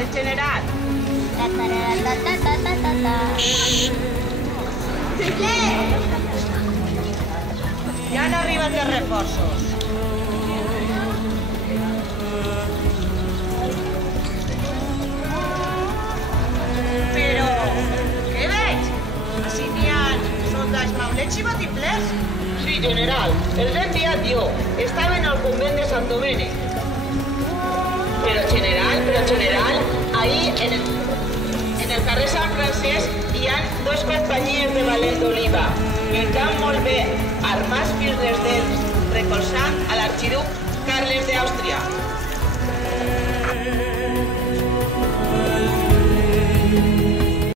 El general. Ja han arribat els reforços. Però, què veig? Així n'hi ha soldats maulets i batiplers. Sí, general, els he enviat jo. Estaven al convent de Sant Domènec. Però general, ahí en el carrer Sant Francesc hi ha dos companyies de Valent d'Oliva que estan molt bé armats fins les dents, recolzant a l'arxiduc Carles d'Àustria.